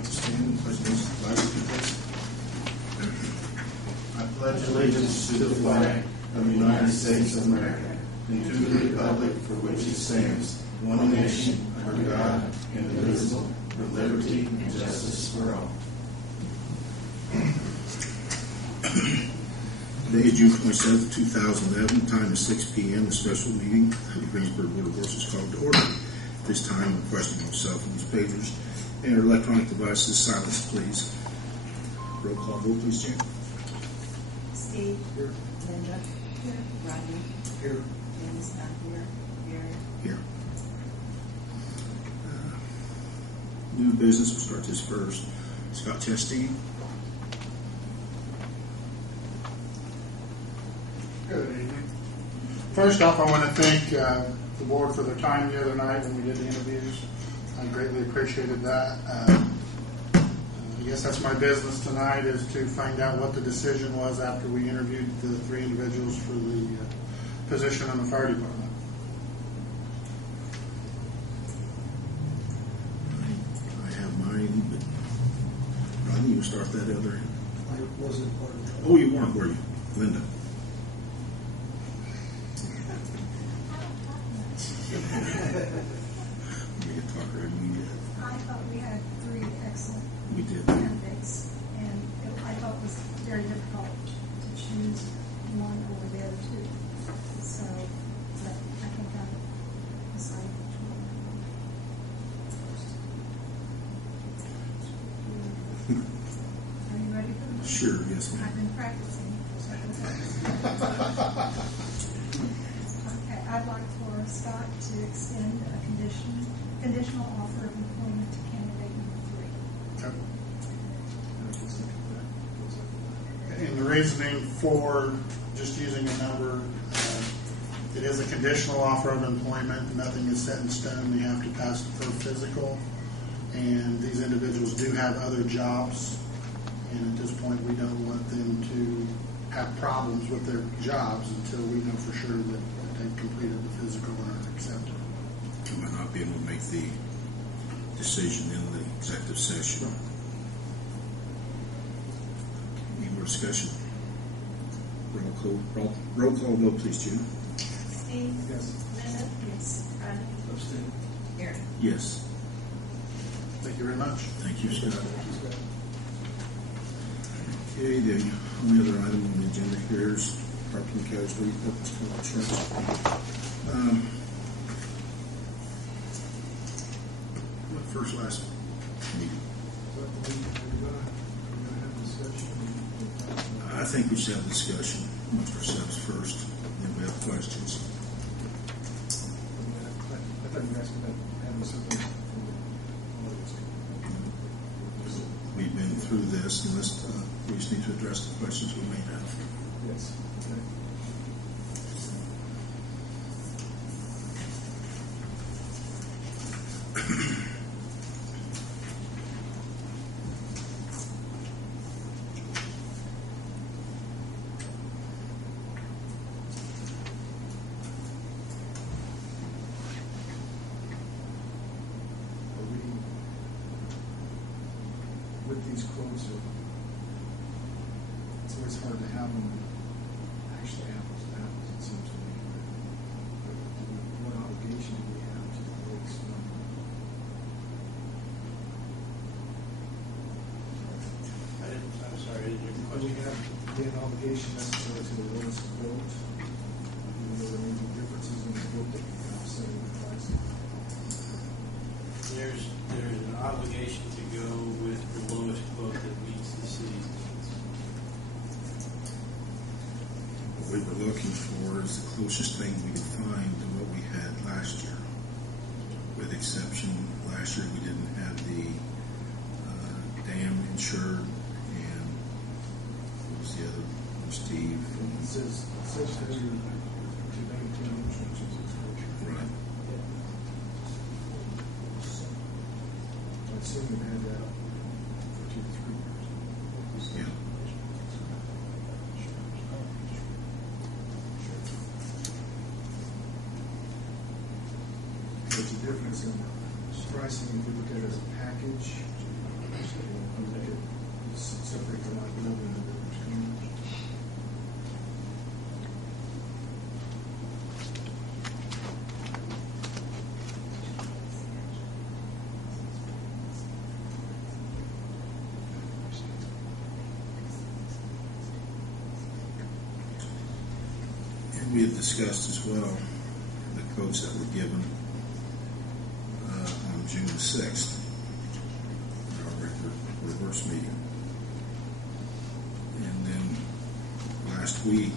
like to stand and pledge allegiance to the flag? I pledge allegiance to the flag of the United States of America and to the republic for which it stands, one nation, under God, indivisible, with liberty and justice for all. Today is June 27, 2011. Time is 6 p.m. A special meeting of the Greensburg Board of Works is called to order. At this time, requesting all cell phones, pagers, and electronic devices silence, please. Roll call vote, please, Jan. Steve. Here. Linda. Here. Rodney. Here. Jen's not here. Gary. Here. New business, we'll start this first. Scott Chasteen. Good evening. First off, I want to thank the board for their time the other night when we did the interviews. I greatly appreciated that. I guess that's my business tonight, is to find out what the decision was after we interviewed the three individuals for the position in the fire department. I have mine, but Rodney, you start that other end. I wasn't part of that. Oh, you weren't, were you? Linda. We could talk right when we did. I thought we had three excellent We did. candidates, and I thought it was very difficult to choose one over the other two. So, but I think I decided which one. Are you ready for this? Sure, yes, I've ma'am. been practicing for several days. Okay, I'd like for Scott to extend a conditional offer of employment to candidate number 3. And the reasoning for just using a number, it is a conditional offer of employment. Nothing is set in stone. They have to pass the first physical. And these individuals do have other jobs. And at this point, we don't want them to have problems with their jobs until we know for sure that they've completed the physical and are accepted. We might not be able to make the decision in the executive session. Any more discussion? Roll call vote, please, June. Steve. Yes. Linda. Yes. Rodney. Abstain. Gary. Yes. Thank you very much. Thank you, Scott. Okay, the only other item on the agenda here is property and casualty insurance. First, last meeting. I think we should have a discussion amongst ourselves first, then we have questions. I thought you asked about having something from the audience. We've been through this, and we just need to address the questions we may have. Yes. Okay. With these quotes, it's always hard to have them actually apples to apples, it seems to me. But what obligation do we have to the lakes? I'm sorry, I didn't hear the Do we question. have an obligation necessarily to the lowest quote, even though there may be differences in the quote that can offset the price? There's an obligation to go with the lowest quote that meets the city's needs. What we were looking for is the closest thing we could find to what we had last year. With exception, last year we didn't have the dam insured, and what was the other one, Steve? It says to maintain insurance exposure. Right. I assume you had that for 2 to 3 years. Yeah. There's a difference in pricing if you look at it as a package we had discussed as well the quotes that were given on June the 6th, our regular reverse meeting. And then last week,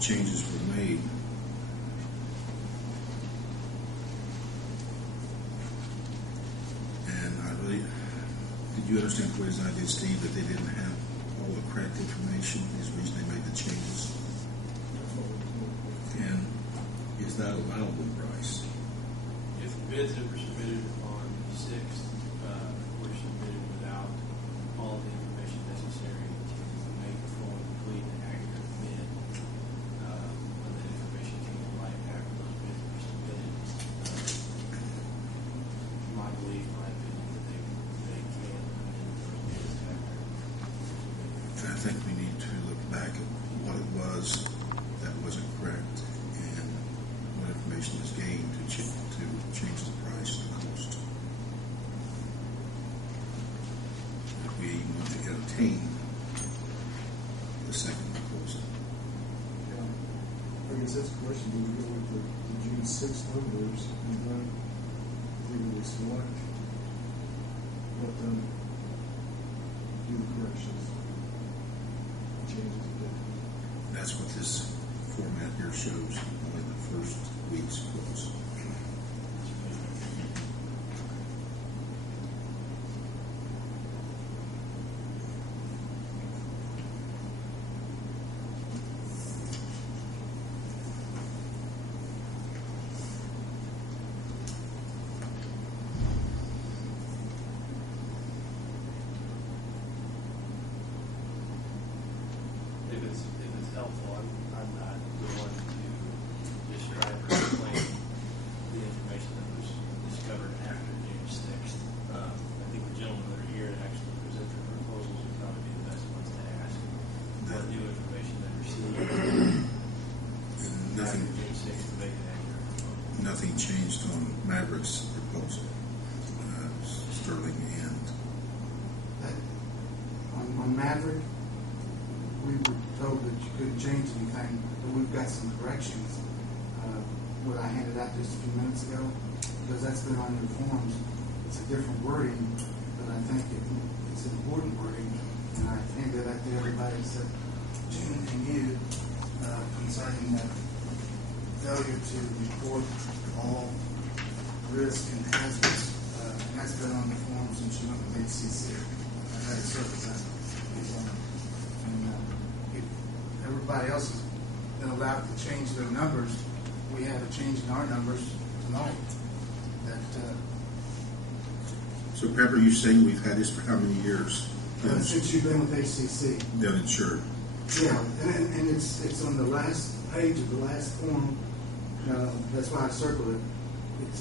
changes were made. And I really, did you understand what his idea, Steve, that they didn't have all the correct information? Is the reason they made the changes. And is that allowable, Bryce? If the bids that were submitted on the 6th were submitted without all the information necessary to make a full and complete and accurate bid, when that information came to light after those bids were submitted, my belief, my opinion, that they can amend those bids after. I think we need to look back at what it was that wasn't correct and what information was gained to change the price and the cost. If we want to entertain the second proposal. Yeah. I guess that's the question. Do we go with the June 6th numbers and then legally select, let them do the corrections, changes a bit? That's what this format here shows, only the first week's quotes. If it's helpful, I'm not the one to describe or explain the information that was discovered after June 6th. I think the gentlemen that are here to actually present their proposals would probably be the best ones to ask what new information they received after June 6th to make an accurate proposal. Nothing changed on Maverick's proposal. Sterling and On Maverick, we were told that you couldn't change anything, but we've got some corrections. What I handed out just a few minutes ago, because that's been on your forms. It's a different wording, but I think it's important wording, and I handed that to everybody except June and you concerning that failure to report all risk and hazards. And that's been on the form since you went with HCC. I had it circled out. If everybody else has been allowed to change their numbers, we have a change in our numbers tonight. so Pepper, you saying we've had this for how many years? Since you've been with HCC. Uninsured. Yeah, and it's on the last page of the last form. That's why I circled it. It's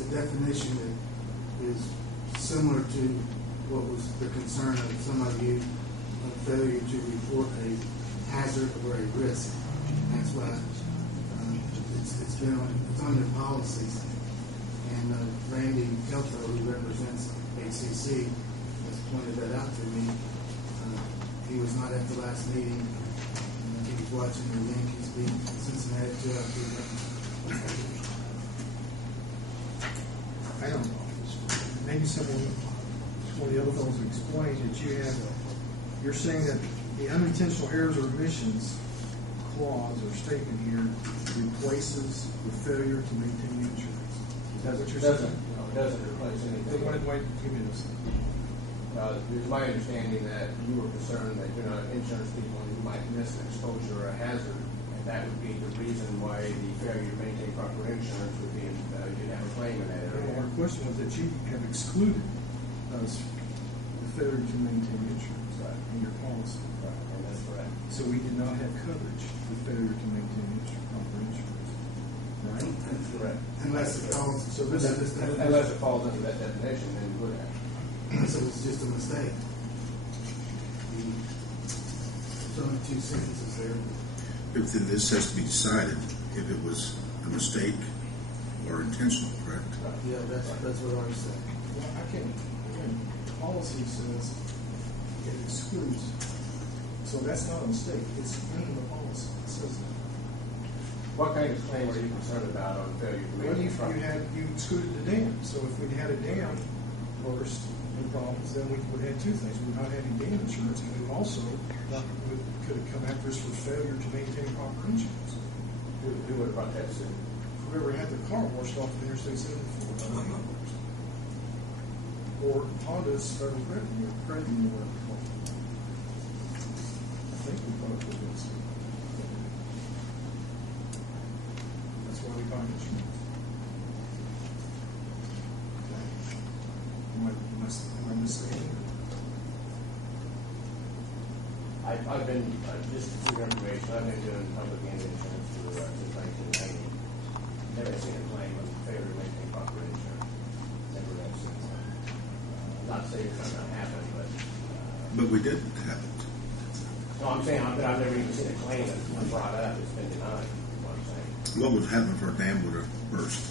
a definition that is similar to what was the concern of some of you of failure to report a hazard or a risk. And that's why it's on your policies. And Randy Kelto, who represents HCC, has pointed that out to me. He was not at the last meeting. He was watching the Yankees beat Cincinnati 2-2. I don't know. Maybe one of the other fellows will explain that you're saying that the unintentional errors or omissions clause or statement here replaces the failure to maintain insurance. Is that what you're saying? No, it doesn't replace anything. Wait, give me this. It's my understanding that you were concerned that you're not insurance people and you might miss an exposure or a hazard, and that would be the reason why the failure to maintain proper insurance would be you'd have a claim in that area. Our question was that you have excluded us the failure to maintain insurance in your policy. Right, and that's correct. So we did not have coverage for failure to maintain proper insurance. Right? That's correct. Unless it falls. Unless it falls under that definition, then you would have. So it's just a mistake. There's only two sentences there. If then this has to be decided if it was a mistake or intentional, correct? Yeah, that's what ours said. Well, I can't. Policy says it excludes So that's not a mistake, it's in the policy, it says that. What kind of claim are you concerned about on failure to Well, maintain property? you excluded the dam, so if we'd had a dam burst and problems, then we would have two things. We would not have any dam insurance, and we also could have come after us for failure to maintain proper insurance. Who would have brought that suit? Whoever had the car washed off of Interstate 74, or Honda's federal credit union, or whatever it's called. I think we probably would have sued. That's why we buy insurance. Am I mistaken? I've been, just for your information, I've been doing public and insurance since 1990. Never seen a claim of failure to maintain proper insurance. Never have seen one. Not saying it's not going to happen, but. But we did have it. No, I'm saying, I've never even seen a claim that's been brought up, it's been denied, is what I'm saying. What would happen if our dam would have burst?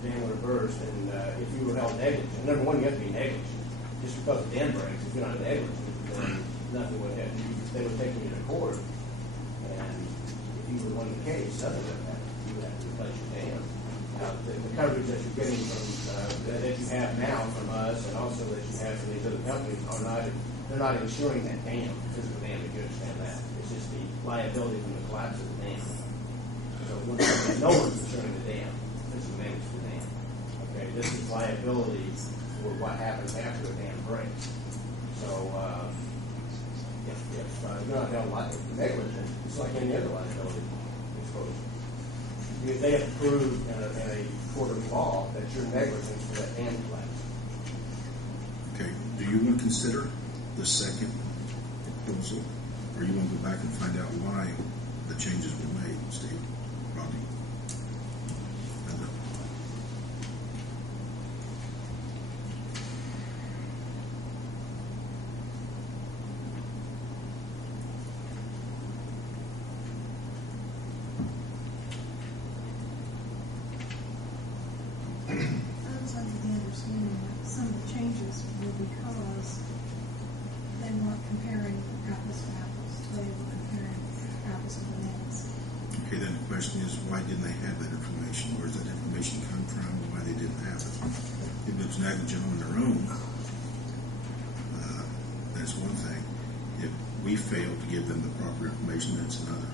The dam would have burst, and if you were held negligent, number one, you have to be negligent. Just because the dam breaks, if you're not negligent, then nothing would happen. They would take you to court, and if you would win the case, nothing would happen. You would have to replace your dam. Now, the coverage that you're getting from, that you have now from us, and also that you have from these other companies, they're not insuring that dam, physical damage, you understand that. It's just the liability from the collapse of the dam. So no one's insuring the dam, physical damage to the dam. Okay, this is liability for what happens after a dam breaks. So, if you're not held negligent, it's like any other liability exposure. They have to prove in a court of law that you're negligent for that dam collapse. Okay, do you want to consider the second proposal, or you want to go back and find out why the changes were made, Steve? Rodney? I was under the understanding that some of the changes were because they weren't comparing apples to apples, they were comparing apples to bananas. Okay, then the question is, why didn't they have that information? Where does that information come from, and why they didn't have it? If it was negligent on their own, that's one thing. If we fail to give them the proper information, that's another.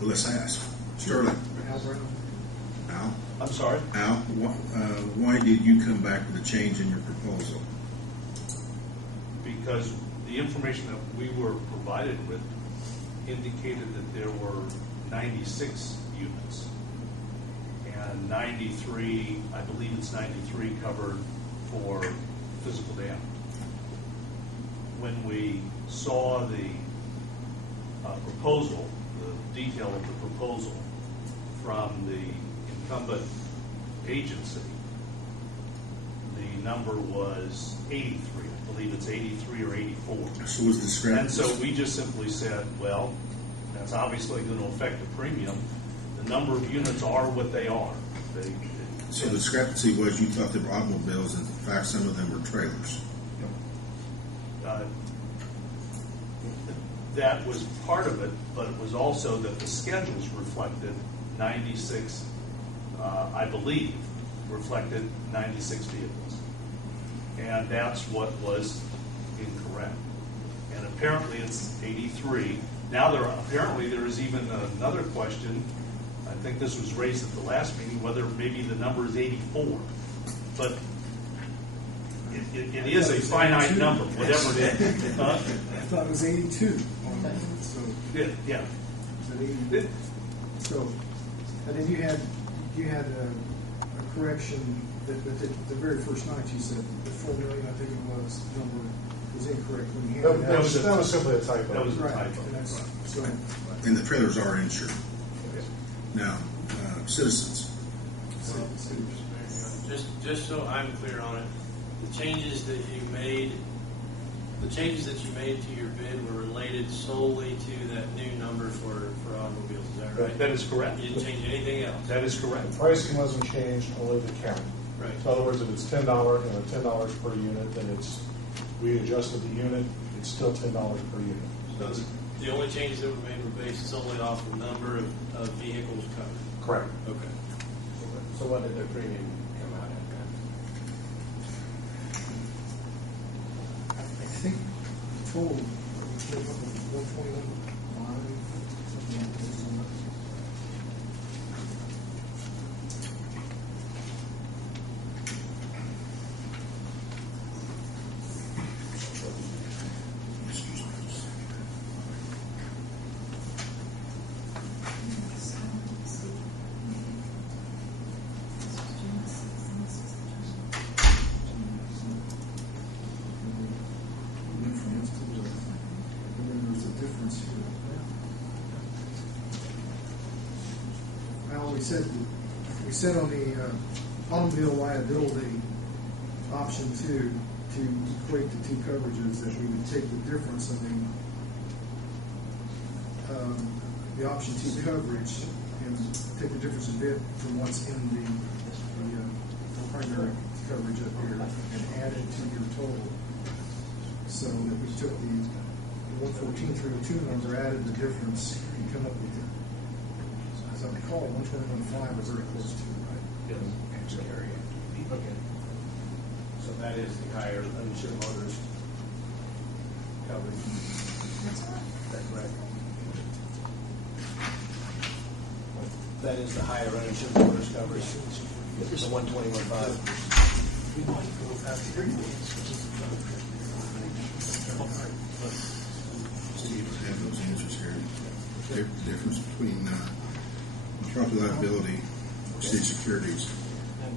Well, let's ask. Sterling. Al Brown. Al? I'm sorry? Al, why did you come back with a change in your proposal? Because the information that we were provided with indicated that there were 96 units. And 93, I believe it's 93 covered for physical damage. When we saw the proposal, the detail of the proposal from the incumbent agency, the number was 83. I believe it's 83 or 84. So was discrepancy. And so we just simply said, well, that's obviously going to affect the premium. The number of units are what they are. So the discrepancy was you thought they were automobiles, and in fact some of them were trailers. That was part of it, but it was also that the schedules reflected 96, I believe, reflected 96 vehicles. And that's what was incorrect. And apparently it's 83. Now apparently there is even another question. I think this was raised at the last meeting, whether maybe the number is 84. But it is a finite number, whatever it is. I thought it was 82. So, Yeah. So, and then you had a correction that the very first night you said the 4 million, I think it was, number was incorrect when you handed That out. was simply a typo. That was a Right, typo. and that's, so, And the trailers are insured. Now, citizens. Just so I'm clear on it, the changes that you made The changes that you made to your bid were related solely to that new number for automobiles, is that right? That is correct. You didn't change anything else? That is correct. The pricing wasn't changed, only the count. Right. In other words, if it's $10, $10 per unit, then we adjusted the unit, it's still $10 per unit. So the only changes that were made were based solely off the number of vehicles covered? Correct. Okay. So what did their premium come out at then? I think the total, came up with 121.5, something like that. Well, we said on the automobile liability option 2 to equate the two coverages that we would take the difference of the option 2 coverage and take the difference a bit from what's in the primary coverage up here and add it to your total. So that we took the 114,302 number, added the difference, and come up with it. As I recall, 121.5 was very close to it, right? Yes. Okay. So that is the higher uninsured motorist coverage. Is that correct? That is the higher uninsured motorist coverage. It's the 121.5. Steve have those answers here. The difference between property liability, City Securities,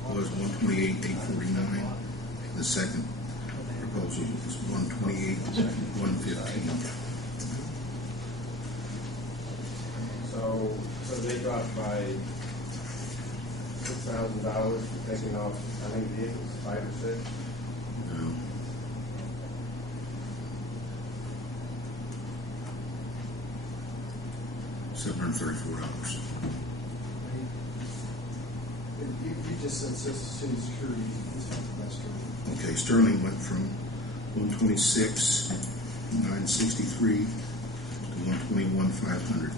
was 128,849. The second proposal was 128,115. So they dropped by $6,000 for taking off, I think, vehicles, 5 or 6. No. $734. You just said City Securities. Okay, Sterling went from 126,963 to 121,500.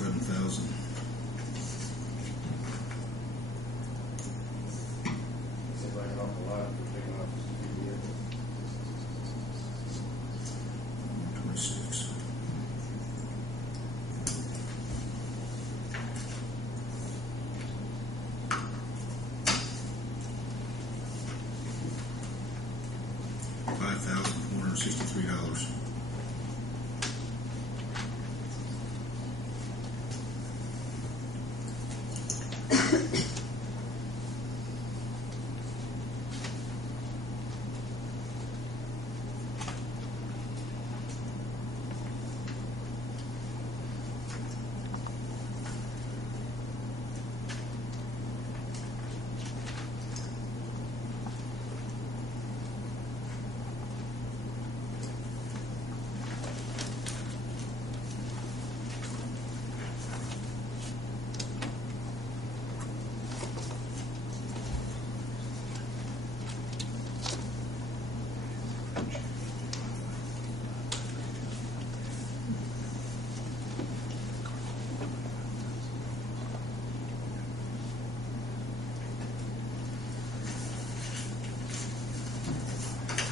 $11,000. Seems like an awful lot for taking off just a few vehicles. 26. $5,463.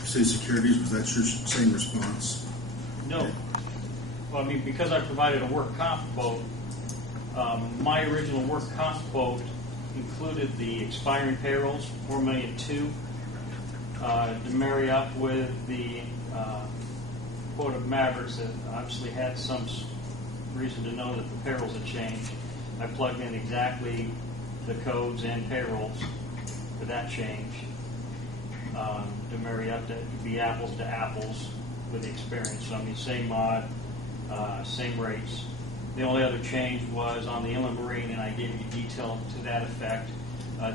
City Securities, was that your same response? No. Well, I mean, because I provided a work comp quote, my original work comp quote included the expiring payrolls, $4,200,000, to marry up with the quote of Mavericks that obviously had some reason to know that the payrolls had changed. I plugged in exactly the codes and payrolls for that change. To marry up to be apples to apples with the experience. So I mean, same mod, same rates, The only other change was on the inland marine, and I gave you detail to that effect.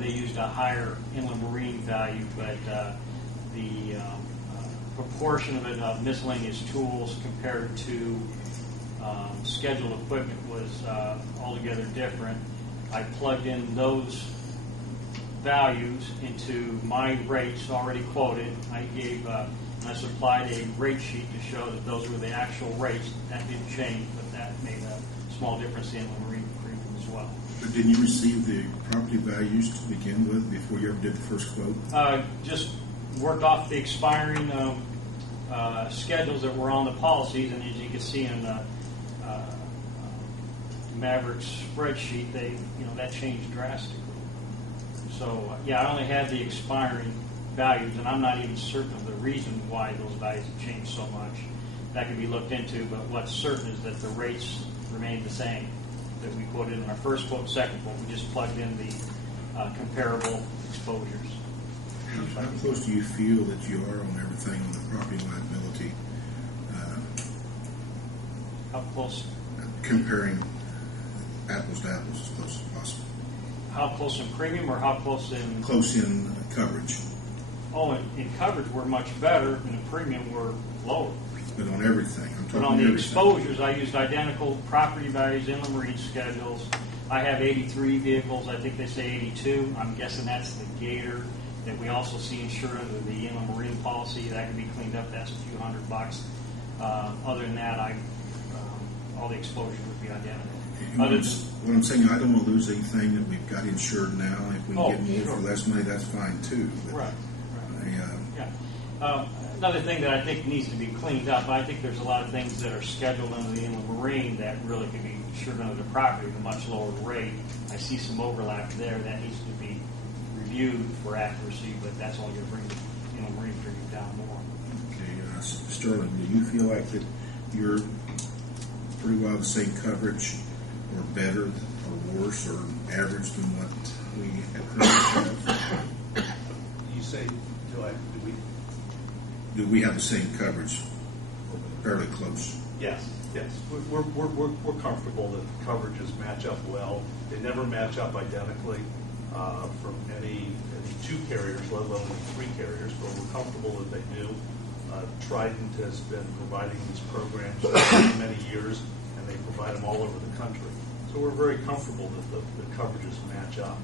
They used a higher inland marine value, but the proportion of it of miscellaneous tools compared to scheduled equipment was altogether different. I plugged in those values into my rates already quoted. I supplied a rate sheet to show that those were the actual rates. That didn't change, but that made a small difference in the marine premium as well. But didn't you receive the property values to begin with before you ever did the first quote? Just worked off the expiring schedules that were on the policies, and as you can see in Maverick's spreadsheet, that changed drastically. So I only had the expiring values, and I'm not even certain of the reason why those values have changed so much. That can be looked into, but what's certain is that the rates remain the same that we quoted in our first quote, second quote. We just plugged in the comparable exposures. How close do you feel that you are on everything on the property liability? How close? Comparing apples to apples as close as possible. How close in premium or how close in? Close in coverage. Oh, in coverage we're much better, and in premium we're lower. But on everything. I'm talking But on the everything. exposures, I used identical property values in the marine schedules. I have 83 vehicles. I think they say 82. I'm guessing that's the Gator that we also see insured under the inland marine policy. That can be cleaned up. That's a few $100. Other than that, all the exposures would be identical. What I'm saying, I don't want to lose anything that we've got insured now. If we can get more sure. for less money, that's fine too. But Right. Another thing that I think needs to be cleaned up, I think there's a lot of things that are scheduled under the inland marine that really can be insured under the property at a much lower rate. I see some overlap there that needs to be reviewed for accuracy, but that's only going to bring the inland marine premium down more. Okay, Sterling, do you feel like that you're pretty well the same coverage, or better, or worse, or average than what we currently have? You say, Do we have the same coverage? Fairly close. Yes. We're comfortable that the coverages match up well. They never match up identically from any two carriers, let alone three carriers, but we're comfortable that they do. Trident has been providing these programs for many years, and they provide them all over the country. So we're very comfortable that the coverages match up.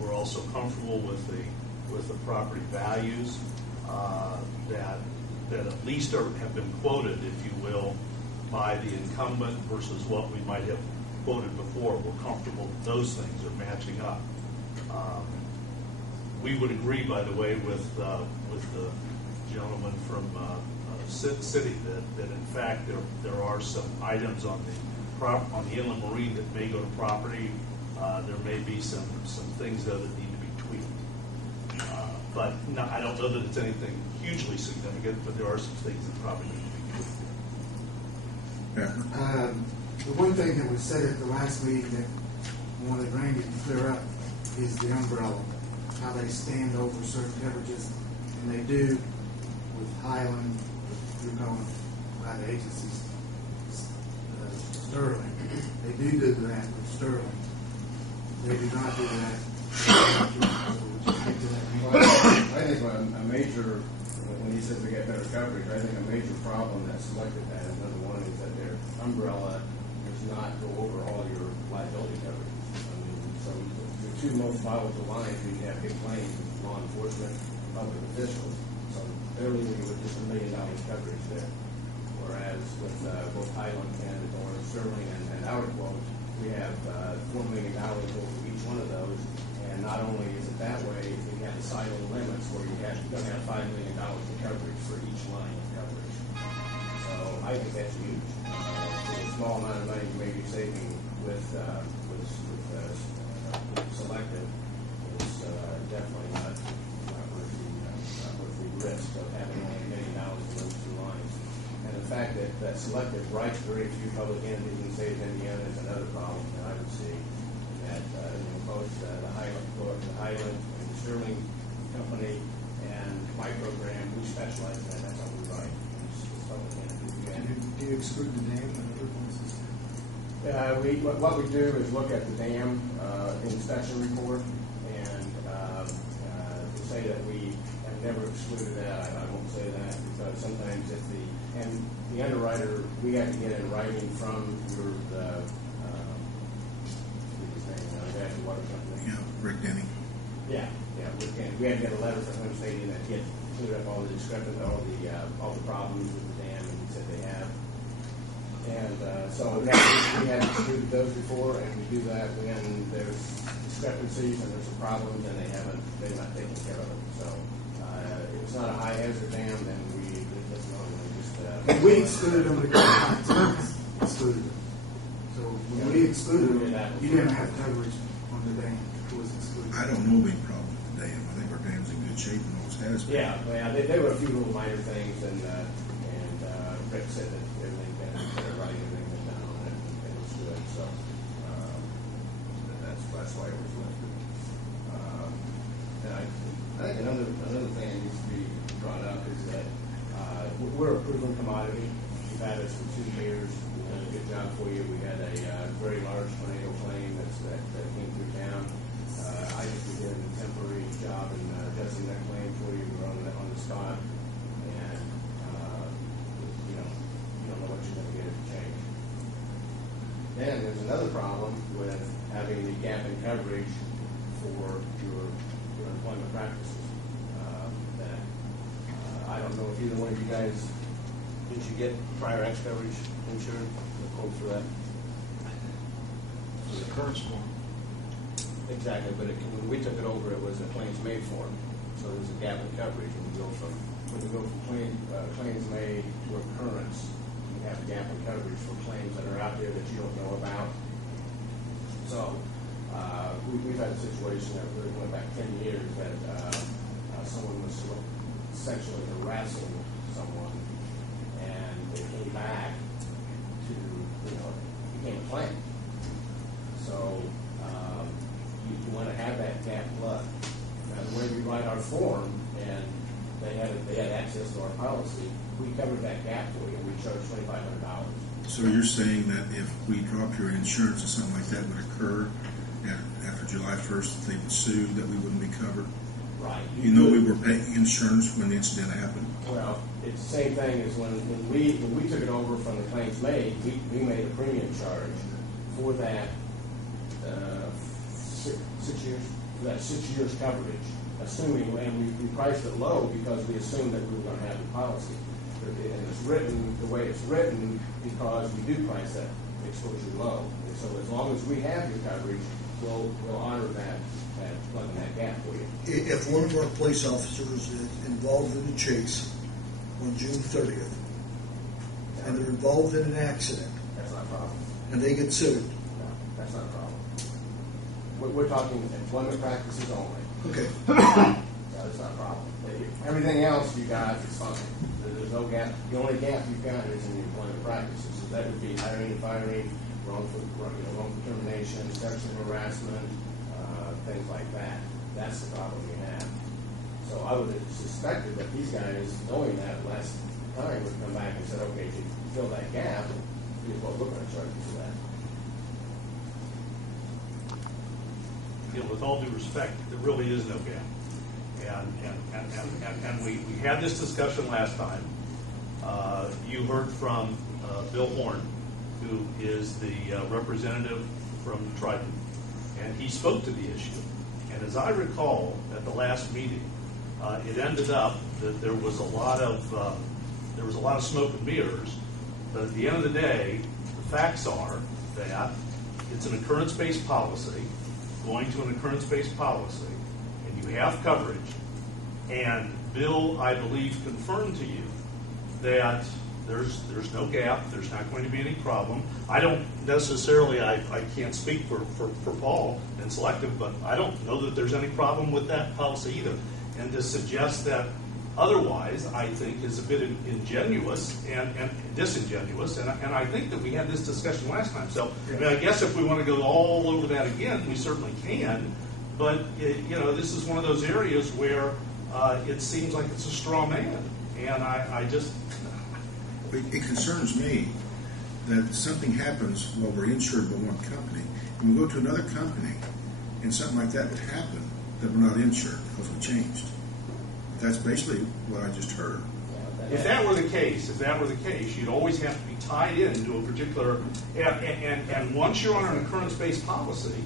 We're also comfortable with the property values that at least have been quoted, if you will, by the incumbent versus what we might have quoted before. We're comfortable that those things are matching up. We would agree, by the way, with the gentleman from City that in fact there are some items on the inland marine that may go to property. There may be some things though that need to be tweaked. But no, I don't know that it's anything hugely significant, but there are some things that probably need to be tweaked. Yeah. The one thing that was said at the last meeting that I wanted Randy to clear up is the umbrella, how they stand over certain coverages, and they do with Highland, you're going by the agencies, Sterling. They do that with Sterling. They do not do that. I think a major, when he says we get better coverage, I think a major problem that Selective has, number one, is that their umbrella does not go over all your liability coverage. I mean, so your two most volatile lines, you have big claims, law enforcement, public officials. So they're leaving you with just $1 million coverage there. Whereas with both Highland and Sterling and our quote, we have $4 million over each one of those. And not only is it that way, we have the silo limits where you're going to have $5 million in coverage for each line of coverage. So I think that's huge. For a small amount of money you may be saving with Selective, it's definitely not worth the risk of having only $1 million in those two lines. And the fact that Selective writes very few public entities and saves Indiana is another problem that I would see. That both the Highland and the Sterling Company and my program, we specialize in that. That's all we write. Do you exclude the name and other places? What we do is look at the dam inspection report and to say that we have never excluded that. I won't say that because sometimes the underwriter, we have to get in writing from the water company. Yeah, Rick Denny. Yeah, we had to get a letter from him stating that he had cleared up all the discrepancies, all the problems with the dam, and he said they have. And so we had excluded those before, and we do that when there's discrepancies and there's some problems, and they're not taking care of it. So if it's not a high hazard dam, then we just normally just. We excluded them because excluded them. So when we excluded them, you didn't have coverage on the dam. It was excluded. I don't know of any problem with the dam. I think our dam's in good shape and always has been. Yeah, there were a few little minor things, and Rick said that everything been done on it, and it was good. So that's why it was lifted. And I think another thing that needs to be brought up is that we're a proven commodity. You've had us for 2 years. We've done a good job for you. We had a very large tornado claim that came through town. I think we did a temporary job in adjusting that claim for you. We were on the spot, and you don't know what you're going to get if you change. Then there's another problem with having the gap in coverage for your employment practices. That I don't know if either one of you guys, did you get prior X coverage insured? The quote for that? For the current form. Exactly, but when we took it over, it was a claims made form. So there's a gap in coverage when you go from claims made to occurrence. You have a gap in coverage for claims that are out there that you don't know about. So we've had a situation that really went back 10 years that someone was sexually harassing someone, and they came back to, became a claim. So you want to have that gap left. Now, the way we write our form, and they had access to our policy, we covered that gap for you, and we charged $2,500. So you're saying that if we drop your insurance or something like that would occur after July 1st, if they would sue, that we wouldn't be covered? Right. We were paying insurance when the incident happened. Well, it's the same thing as when we took it over from the claims made, we made a premium charge for that 6 years, for that 6 years coverage, assuming, and we priced it low because we assumed that we were going to have the policy. And it's written the way it's written because we do price that exposure low. And so as long as we have your coverage, we'll honor that plugging that gap for you. If one of our police officers is involved in a chase on June 30th, and they're involved in an accident, that's not a problem. and they get sued. No, that's not a problem. We're talking employment practices only. Okay. That's not a problem. Everything else you got is fine. There's no gap. The only gap you've got is in the employment practices. So that would be hiring and firing, wrongful termination, sexual harassment, things like that. That's the problem we have. So I would have suspected that these guys, knowing that last time, would come back and said, okay, to fill that gap, here's what we're going to charge you for that. With all due respect, there really is no gap. And we had this discussion last time. You heard from Bill Horn, who is the representative from Trident, and he spoke to the issue. And as I recall, at the last meeting, it ended up that there was a lot of smoke and mirrors. But at the end of the day, the facts are that it's an occurrence-based policy, going to an occurrence-based policy, and you have coverage. And Bill, I believe, confirmed to you that there's no gap, there's not going to be any problem. I don't necessarily, I can't speak for Paul and Selective, but I don't know that there's any problem with that policy either. And to suggest that otherwise, I think, is a bit ingenuous and disingenuous. And I think that we had this discussion last time. So I mean, I guess if we want to go all over that again, we certainly can. But this is one of those areas where it seems like it's a straw man, and I just. It concerns me that something happens while we're insured by one company, and we go to another company, and something like that would happen, that we're not insured because we changed. That's basically what I just heard. If that were the case, you'd always have to be tied into a particular, and once you're on an occurrence-based policy,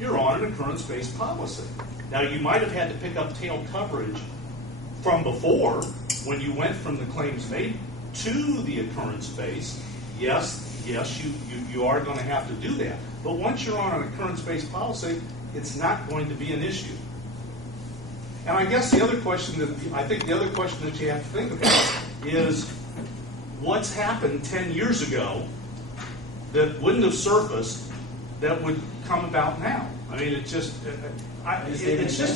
you're on an occurrence-based policy. Now, you might have had to pick up tail coverage from before, when you went from the claims made to the occurrence base. Yes, you are going to have to do that. But once you're on an occurrence-based policy, it's not going to be an issue. And I guess the other question that you have to think about is what's happened 10 years ago that wouldn't have surfaced that would come about now. I mean, it's just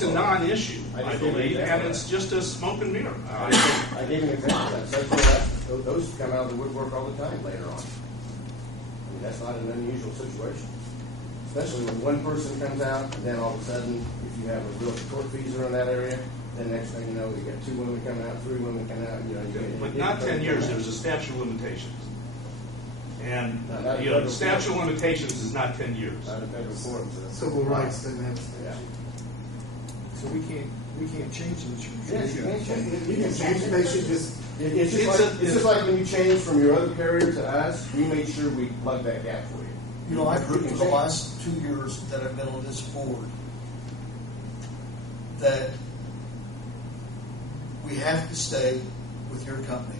a non-issue, I believe, and it's just a smoke and mirror. I gave an example of that. Sexual harassment, those come out of the woodwork all the time later on. I mean, that's not an unusual situation. Especially when one person comes out, and then all of a sudden, if you have a real tortfeasor in that area, then next thing you know, you got 2 women coming out, 3 women coming out. But not 10 years. There was a statute of limitations, and the statute of limitations is not 10 years. Civil rights didn't have Yeah. So we can't change insurance. Yes, you can change it. You can change it, they should just, It's just like when you changed from your other carrier to us, we made sure we plugged that gap for you. You know, I've heard for the last 2 years that I've been on this board that we have to stay with your company.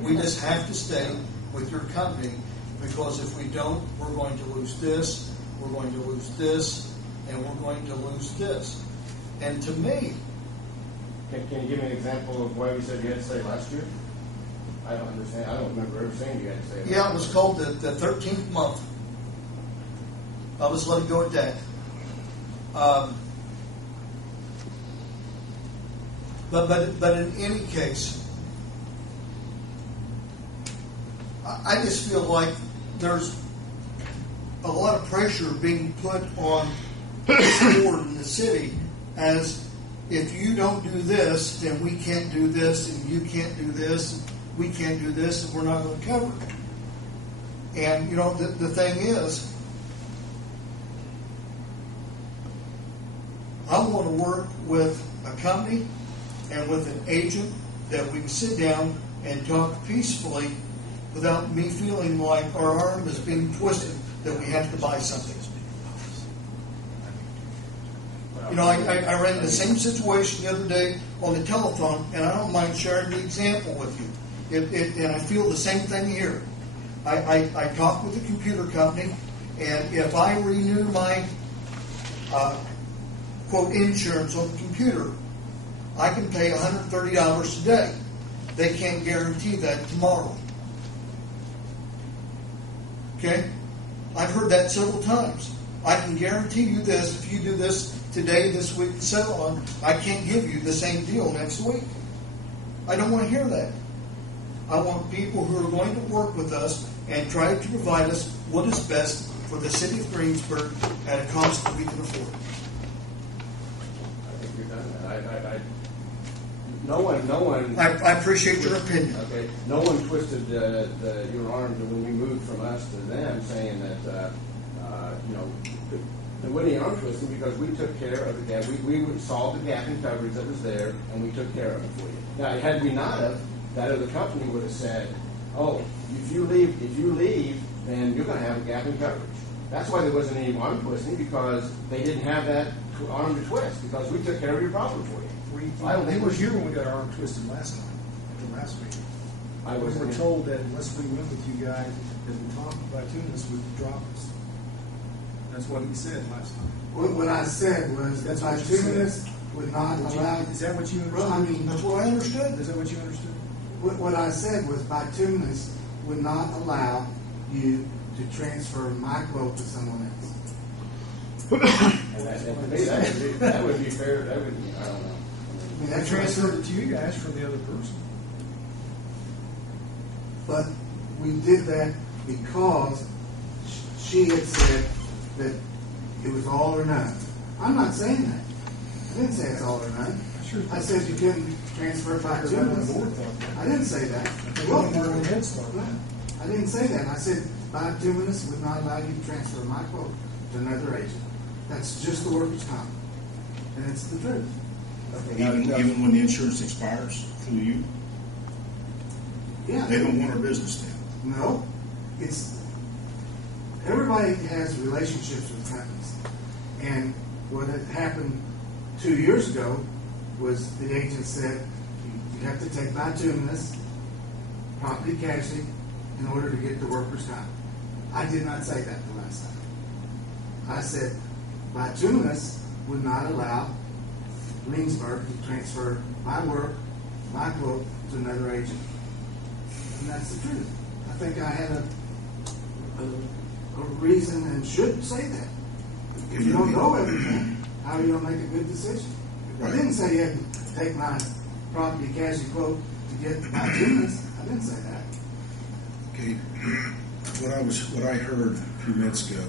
We just have to stay with your company, because if we don't, we're going to lose this, we're going to lose this, and we're going to lose this. And to me, Can you give me an example of why we said you had to stay last year? I don't understand. I don't remember ever saying you had to stay. yeah, it was called the 13th month. I was let it go at that. But in any case, I just feel like there's a lot of pressure being put on the board in the city, as if you don't do this, then we can't do this, and you can't do this, and we can't do this, and we're not going to cover it. And, you know, the thing is, I want to work with a company and with an agent that we can sit down and talk peacefully without me feeling like our arm is being twisted, that we have to buy something. You know, I ran the same situation the other day on the telephone, and I don't mind sharing the example with you. And I feel the same thing here. I talk with the computer company, and if I renew my quote insurance on the computer, I can pay $130 today. They can't guarantee that tomorrow. Okay? I've heard that several times. I can guarantee you this if you do this today, this week, and so on. I can't give you the same deal next week. I don't want to hear that. I want people who are going to work with us and try to provide us what is best for the city of Greensburg at a cost that we can afford. I think you've done that. No one. I appreciate your opinion. Okay. No one twisted your arm when you moved from us to them, saying that there wasn't any arm twisting, because we took care of the gap. We saw the gap in coverage that was there, and we took care of it for you. Now, had we not have, that other company would have said, "Oh, if you leave, then you're going to have a gap in coverage." That's why there wasn't any arm twisting, because they didn't have that arm to twist, because we took care of your problem for you. They were here when we got our arm twisted last time, at the last meeting. We were told that unless we went with you guys, that we talked about Tunis would drop us. That's what he said last time. what I said was that bituminous would not allow. Is that what you understood? Well, I mean, That's what I understood. Is that what you understood? what I said was bituminous would not allow you to transfer my quote to someone else. And to me, that would be fair. That would be, I don't know. I mean, I transferred it to you guys from the other person. But we did that because she had said that it was all or none. I'm not saying that. I didn't say it's all or none. I said you couldn't transfer back to us. I didn't say that. Well, I didn't say that. I didn't say that. I said bituminous would not allow you to transfer my quote to another agent. That's just the workers' comp. And it's the truth. Even when the insurance expires through you, Yeah. they don't want our business then. No, it's everybody has relationships with companies, and what had happened 2 years ago was the agent said you have to take bituminous, property casualty, in order to get the workers' comp. I did not say that the last time. I said bituminous would not allow Greensburg to transfer my work, my quote, to another agent, and that's the truth. I think I had a reason and should say that. If you don't know everything, how are you going to make a good decision? I didn't say you had to take my property casualty quote to get bituminous. I didn't say that. Okay, what I heard a few minutes ago,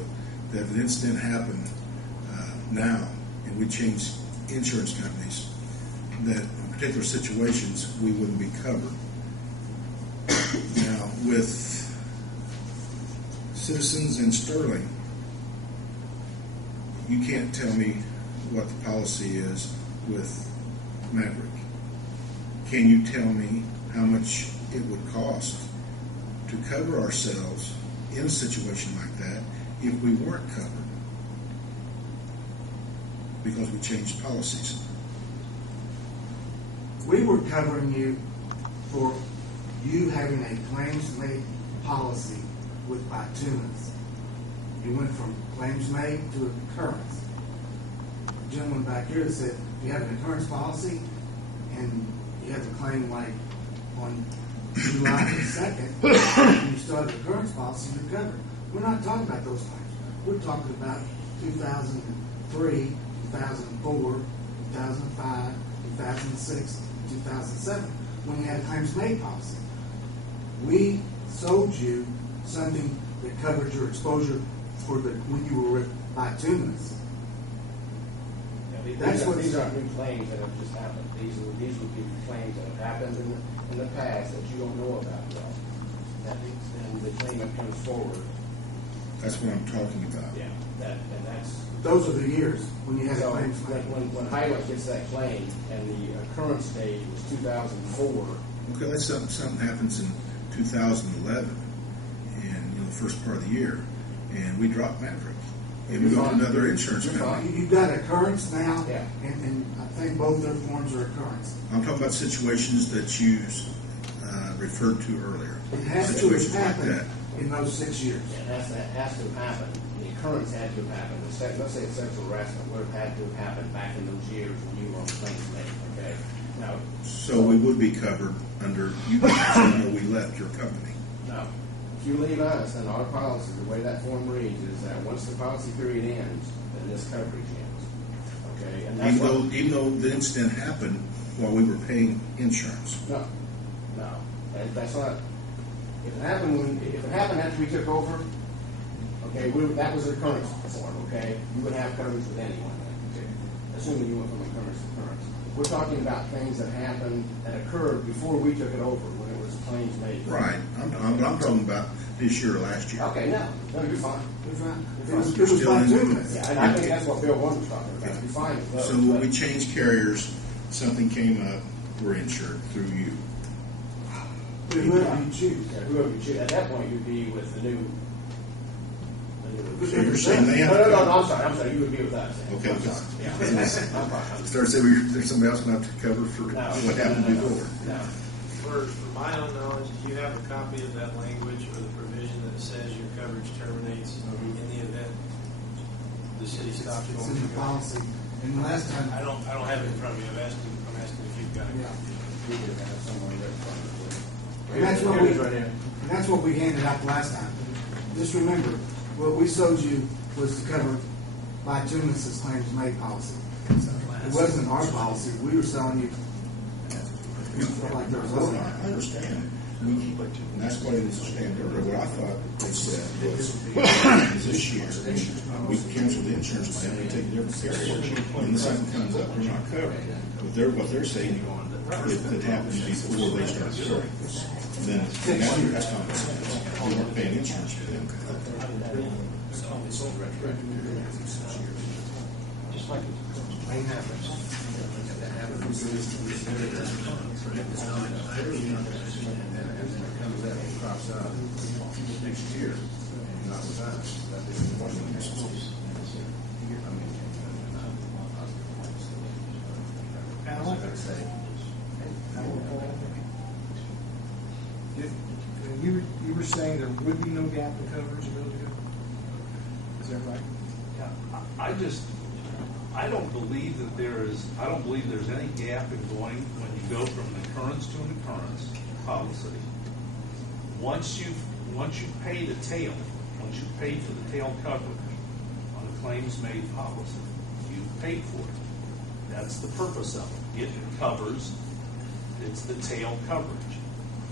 that if an incident happened now, and we changed insurance companies, that in particular situations we wouldn't be covered. Now, with Citizens and Sterling, you can't tell me what the policy is with Maverick. Can you tell me how much it would cost to cover ourselves in a situation like that if we weren't covered because we changed policies? We were covering you for you having a claims-made policy with bituminous. You went from claims-made to occurrence. The gentleman back here said, you have an occurrence policy and you have a claim like on July 2nd, and you start an occurrence policy, you're covered. We're not talking about those claims. We're talking about 2003, 2004, 2005, 2006, 2007, when you had a claims-made policy. We sold you something that covered your exposure for when you were with bituminous. These aren't new claims that have just happened. These would be claims that have happened in the past that you don't know about yet. And the claimant comes forward. That's what I'm talking about. Yeah, that's. Those are the years when you had a claims made. When Highland gets that claim and the occurrence date was 2004. Okay, let's say something happens in 2011, and the first part of the year, and we drop Maverick, and we go to another insurance company. You've got occurrence now, Yeah. and I think both their forms are occurrence. I'm talking about situations that you referred to earlier. It has to have Situations like happened that. in those 6 years. Yeah, that has to have happened. The occurrence had to have happened. Let's say sexual harassment would have had to have happened back in those years when you were on claims made. Okay. Now, So we would be covered under you guys, even though we left your company. no. If you leave us, then our policy, the way that form reads, is that once the policy period ends, then this coverage ends. Okay. And that's Even though the incident happened while we were paying insurance. No. That's not. If it happened after we took over, okay, that was an occurrence form. Okay, you would have coverage with anyone. Okay, assuming you went from occurrence to occurrence. We're talking about things that happened that occurred before we took it over when it was claims made. Right. I'm talking about this year or last year. Okay, no, you're fine. It was You're still in- bituminous. Yeah, and I think that's what Bill Warren was talking about. You're fine with those. So when we changed carriers, something came up, we're insured through you. Whoever you choose. Yeah, whoever you choose. At that point, you'd be with the new. So you're saying they have No, to I'm sorry. You would be with us. Okay, I'm sorry. Yeah. I'm fine. start saying there's somebody else going to have to cover for No. what happened before. No. For my own knowledge, do you have a copy of that language or the provision that says your coverage terminates in the event the city stops It's going in to the go? policy. And the last time, I don't have it in front of me. I'm asking if you've got it. yeah. We could have someone right in front of us. And that's what we, Here's right here. and that's what we handed out the last time. Just remember, what we sold you was to cover bituminous claims made policy. It wasn't our policy. We were selling you like there was Well, other. I understand. And that's what I didn't understand earlier. What I thought they said was this year, we cancel the insurance plan, we take a different carrier, and the something comes up, we're not covered. But what they're saying, if it happens before they start billing, then that's common sense. We weren't paying insurance for them. Just like You were saying there would be no gap in coverage a minute ago? Is that right? I don't believe that I don't believe there's any gap in going when you go from an occurrence to an occurrence policy. Once you've paid a tail, once you've paid for the tail coverage on a claims made policy, you've paid for it. That's the purpose of it. It covers, it's the tail coverage.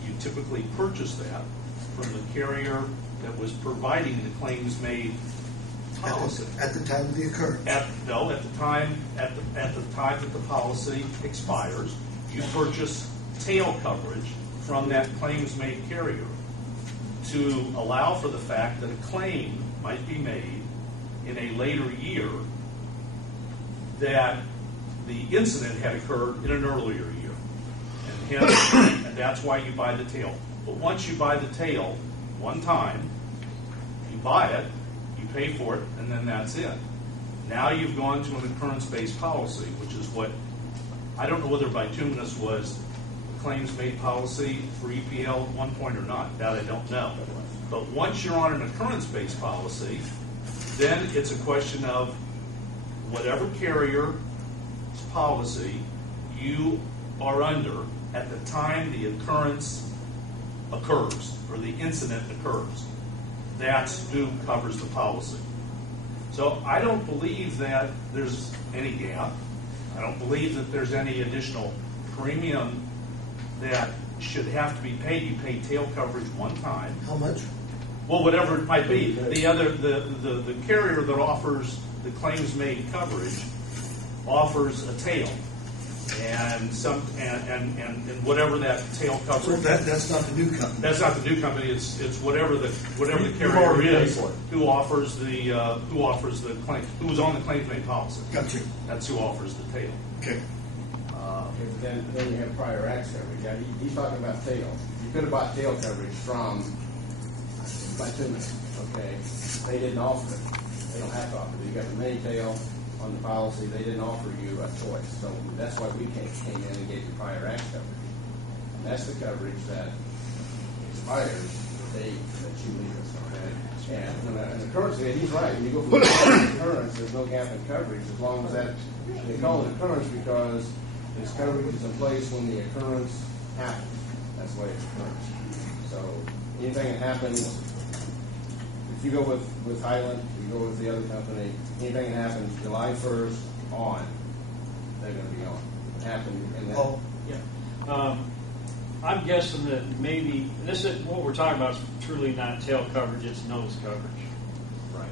You typically purchase that from the carrier that was providing the claims made policy. At the time of the occurrence. At the time that the policy expires, you purchase tail coverage from that claims made carrier to allow for the fact that a claim might be made in a later year that the incident had occurred in an earlier year. And hence, and that's why you buy the tail. But once you buy the tail one time, you buy it, you pay for it, and then that's it. Now you've gone to an occurrence-based policy, which is what, I don't know whether bituminous was a claims-made policy for EPL at one point or not. That I don't know. But once you're on an occurrence-based policy, then it's a question of whatever carrier's policy you are under at the time the occurrence occurs or the incident occurs. That's who covers the policy. So I don't believe that there's any gap. I don't believe that there's any additional premium that should have to be paid. You pay tail coverage one time. How much? Well, whatever it might be. The carrier that offers the claims made coverage offers a tail. And whatever that tail coverage. So that's not the new company. That's not the new company. It's whatever the carrier is who offers the claim, who was on the claims made policy. Gotcha. That's who offers the tail. Okay. Then you have prior acts coverage. Yeah, he's talking about tail. You could have bought tail coverage from bituminous. Okay, they didn't offer it. They don't have to offer it. You got the main tail on the policy. They didn't offer you a choice, so that's why we came in and gave you prior acts coverage. And that's the coverage that expires the date that you leave us. Okay, and the occurrence, he's right. When you go from occurrence, there's no gap in coverage as long as that. They call it occurrence because this coverage is in place when the occurrence happens. That's the way it's occurrence. So anything that happens, if you go with Highland, you go with the other company, anything that happens July 1st on, they're going to be on. It happened in that. Oh. Yeah. I'm guessing that maybe, this is what we're talking about is truly not tail coverage, it's nose coverage. Right.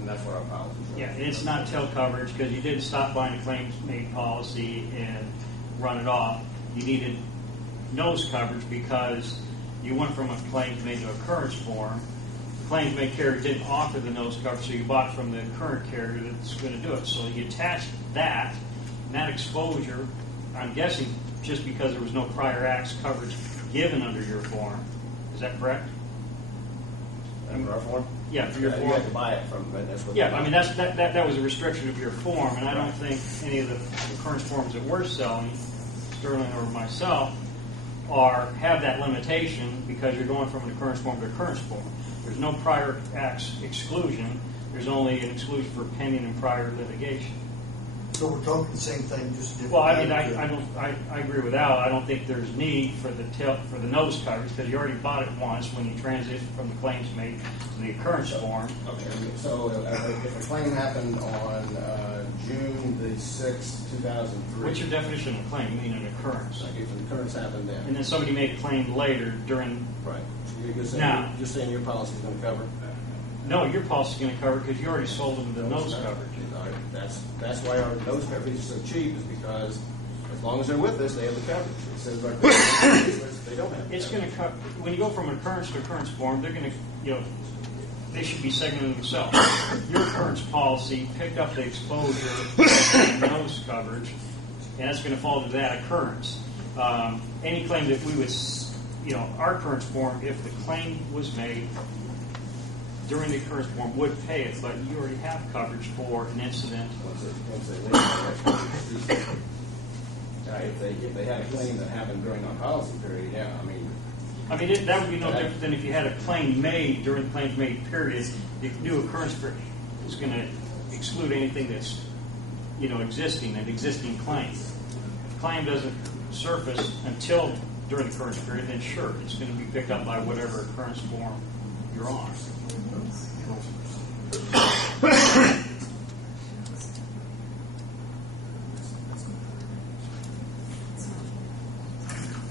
And that's what our policy is. Yeah, and it's not tail coverage because you didn't stop buying a claims made policy and run it off. You needed nose coverage because you went from a claims made to occurrence form. The claims made carrier didn't offer the nose coverage, so you bought from the current carrier that's going to do it. So you attached that, and that exposure, I'm guessing just because there was no prior acts coverage given under your form. Is that correct? Under our form? Yeah, for your form. You have to buy it from, but that's what. Yeah, I mean that was a restriction of your form, and I don't think any of the occurrence forms that we're selling, Sterling or myself, have that limitation because you're going from an occurrence form to occurrence form. There's no prior acts exclusion. There's only an exclusion for pending and prior litigation. So we're talking the same thing, just different. Well, I mean, I agree with Al. I don't think there's need for the nose coverage because you already bought it once when you transitioned from the claims made to the occurrence form. Okay, so if a claim happened on June the 6th, 2003. What's your definition of claim? You mean an occurrence? Like if an occurrence happened then. And then somebody made a claim later during. Right. You're saying your policy is going to cover? No, your policy is going to cover because you already sold them the nose coverage. That's why our nose coverage is so cheap, is because As long as they're with us, they have the coverage. It says right there, they don't have. It's going to cut, when you go from occurrence to occurrence form, they're going to, they should be segmented themselves. Your occurrence policy picked up the exposure and nose coverage, and that's going to fall to that occurrence. Any claim that we would, our occurrence form, if the claim was made during the occurrence form, would pay it, but you already have coverage for an incident. If they had a claim that happened during our policy period, yeah, I mean, that would be no different than if you had a claim made during the claims made period. The new occurrence period is going to exclude anything that's, existing, an existing claim. If the claim doesn't surface until during the occurrence period, then sure, it's going to be picked up by whatever occurrence form you're on.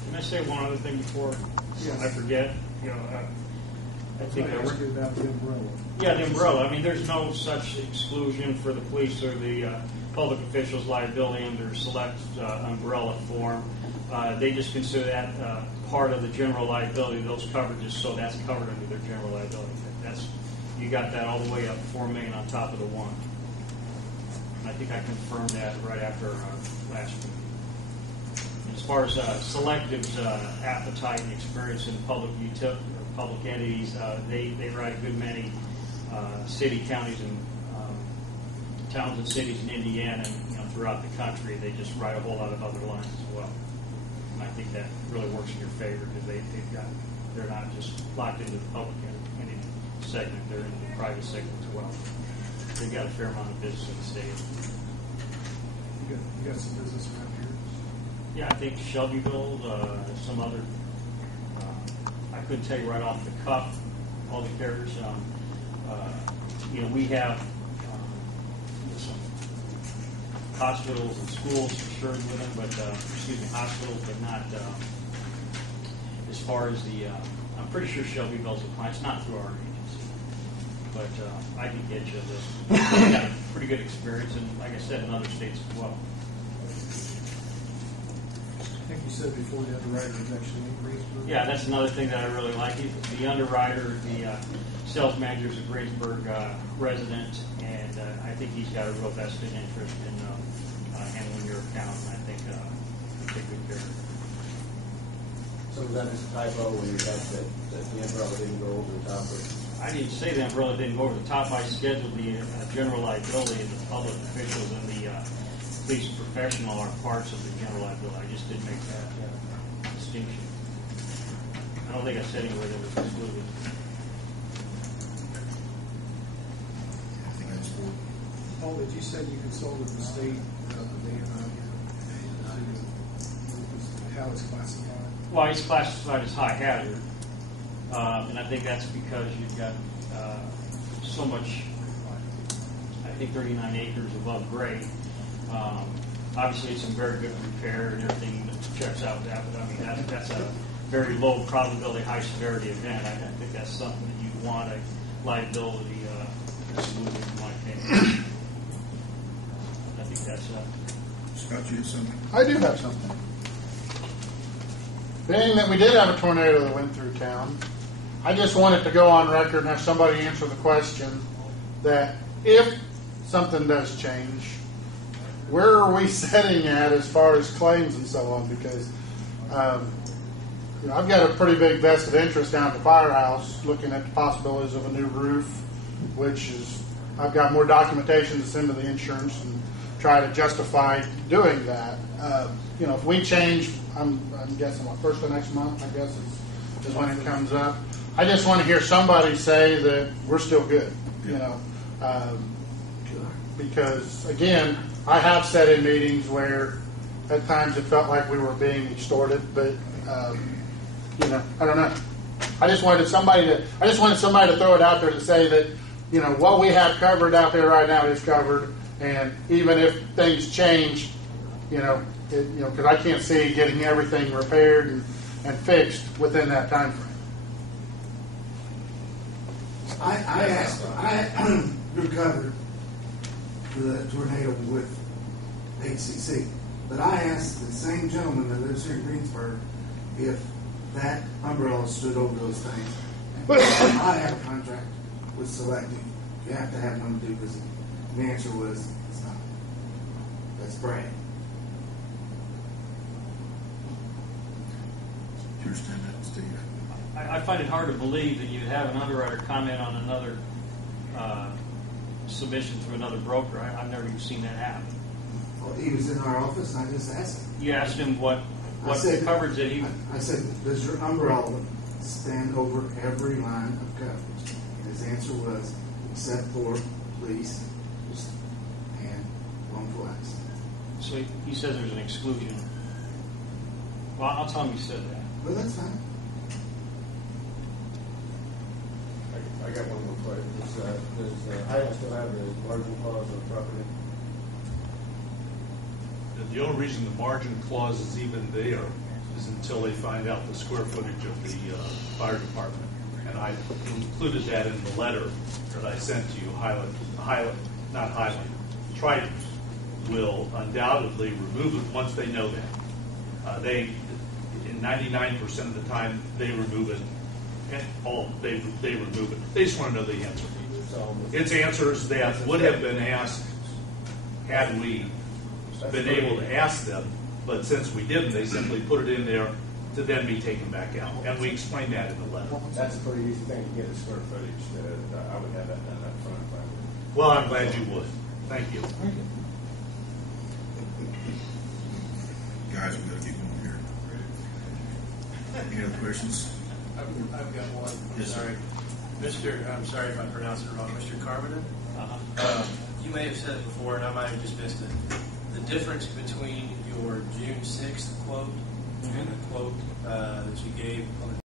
Can I say one other thing before I forget? I think I asked you about the umbrella. Yeah, the umbrella. I mean, there's no such exclusion for the police or the public officials' liability under select umbrella form. They just consider that part of the general liability, those coverages, so that's covered under their general liability. You got that all the way up, $4 million on top of the one. And I think I confirmed that right after last week. As far as Selective's appetite and experience in public entities, they write a good many city, counties, and towns and cities in Indiana and throughout the country. They just write a whole lot of other lines as well. And I think that really works in your favor because they're not just locked into the public entity segment; they're in the private segment as well. They've got a fair amount of business in the state. You got some business around here? Yeah, I think Shelbyville, some other. I couldn't tell you right off the cuff all the carriers. We have some hospitals and schools insured with them, but hospitals, but not as far as the. I'm pretty sure Shelbyville's a client. It's not through our agency, but I can get you this. We've got a pretty good experience, and like I said, in other states as well. I think you said before the underwriter is actually in Greensburg. Yeah, that's another thing that I really like. The underwriter, the sales manager is a Greensburg resident, and I think he's got a real vested interest in handling your account, and I think he'll take good care of it. so was that just a typo when you had that the umbrella didn't go over the top of it? I didn't say the umbrella didn't go over the top. I scheduled the general liability, and the public officials and the police professional are parts of the general liability. I just didn't make that distinction. I don't think I said anywhere that was excluded. I think that's cool. Paul, did you say you consulted the state about the ban on how it's classified? Well, it's classified as high hazard, and I think that's because you've got so much, I think 39 acres above grade. Obviously, it's in very good repair and everything checks out that, but I mean, that's a very low probability, high severity event. I think that's something that you'd want a liability exclusion, in my opinion. I think that's Scott, you have something? I do have something. Being that we did have a tornado that went through town, I just wanted to go on record and have somebody answer the question that if something does change, where are we setting at as far as claims and so on? Because I've got a pretty big vested interest down at the firehouse looking at the possibilities of a new roof, which is, I've got more documentation to send to the insurance and try to justify doing that. If we change, I'm guessing first of next month, I guess is when it comes up. I just want to hear somebody say that we're still good, because again, I have said in meetings where at times it felt like we were being extorted, but I don't know. I just wanted somebody to throw it out there to say that what we have covered out there right now is covered, and even if things change, because I can't see getting everything repaired and fixed within that time frame. You're covered for the tornado with HCC. But I asked the same gentleman that lives here in Greensburg if that umbrella stood over those things. I have a contract with Selective. You have to have one to do business. And the answer was, it's not. That's Brad. Do you understand that, Steve? I find it hard to believe that you'd have an underwriter comment on another submission through another broker. I've never even seen that happen. Well, he was in our office, and I just asked him. You asked him what coverage that he... I said, does your umbrella stand over every line of coverage? And his answer was, except for police and wrongful accident. So he says there's an exclusion. Well, I'll tell him you said that. Well, that's fine. I got one more question. Does Highland still have the margin clause on property? The only reason the margin clause is even there is until they find out the square footage of the fire department. And I included that in the letter that I sent to you. Trident will undoubtedly remove it once they know that. In 99% of the time, they remove it. They remove it. They just want to know the answer. It's answers that would have been asked had we been able to ask them, but since we didn't, they simply put it in there to then be taken back out. And we explained that in the letter. That's a pretty easy thing to get the square footage. I would have that done up front if I would. Well, I'm glad you would. Thank you. Guys, we gotta keep going here. Any other questions? I've got one. Yes, sir. Sorry. I'm sorry if I pronounced it wrong. Mr. Carmody? You may have said it before, and I might have just missed it. The difference between your June 6th quote and the quote that you gave on the